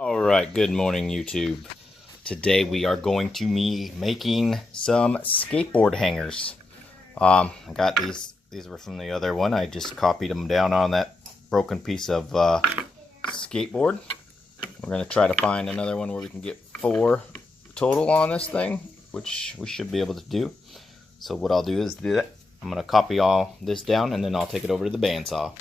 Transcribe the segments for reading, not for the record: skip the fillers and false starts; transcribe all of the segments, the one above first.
Alright, good morning YouTube. Today we are going to be making some skateboard hangers. I got these were from the other one. I just copied them down on that broken piece of skateboard. We're going to try to find another one where we can get 4 total on this thing, which we should be able to do. So what I'll do is do that. I'm going to copy all this down and then I'll take it over to the bandsaw.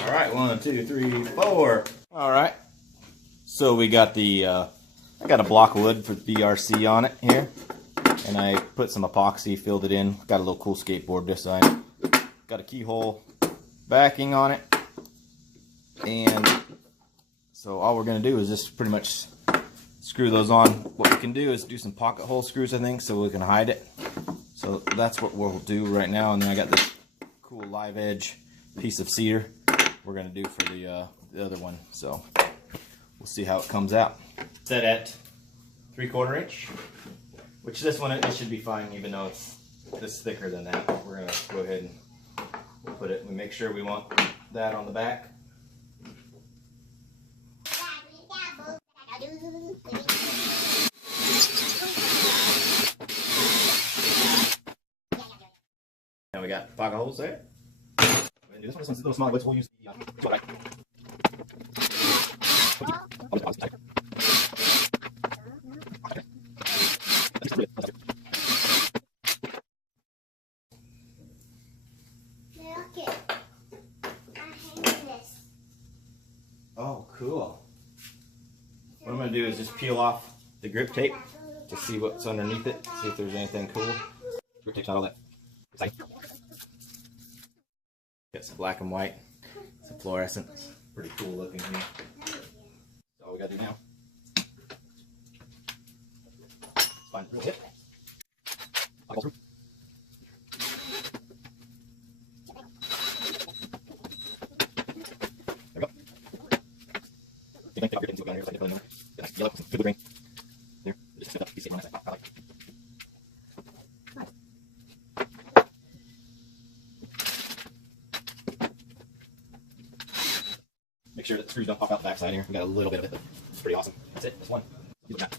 Alright, 1, 2, 3, 4. Alright, so we got the, I got a block of wood for BRC on it here. And I put some epoxy, filled it in. Got a little cool skateboard design. Got a keyhole backing on it. And so all we're going to do is just pretty much screw those on. What we can do is do some pocket hole screws, I think, so we can hide it. So that's what we'll do right now. And then I got this cool live edge piece of cedar we're going to do for the other one. So we'll see how it comes out. Set at 3/4 inch, which this one it should be fine, even though it's this thicker than that. We're going to go ahead and we'll put it. We make sure we want that on the back. Now we got pocket holes there. This one's a little smaller, but we'll use the right. Oh, cool. What I'm going to do is just peel off the grip tape to see what's underneath it, see if there's anything cool. Grip tape's not all that exciting. Got some black and white, some fluorescent. Pretty cool looking to me. That's all we got to do now. Find the real tip. There we go. Good ring. There. Just set up. You see it on that side. I like it. Make sure that the screws don't pop out the back side here. We got a little bit of it, but it's pretty awesome. That's it. That's one. Use that.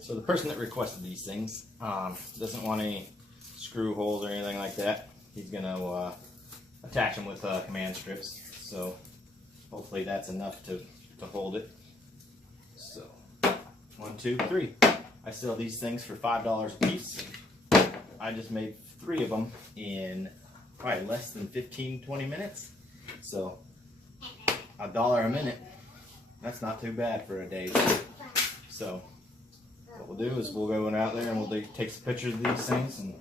So the person that requested these things doesn't want any screw holes or anything like that. He's going to attach them with command strips. So hopefully that's enough to hold it. So 1, 2, 3. I sell these things for $5 a piece. I just made 3 of them in probably less than 15-20 minutes. So $1 a minute. That's not too bad for a day. So what we'll do is we'll go out there and we'll take some pictures of these things and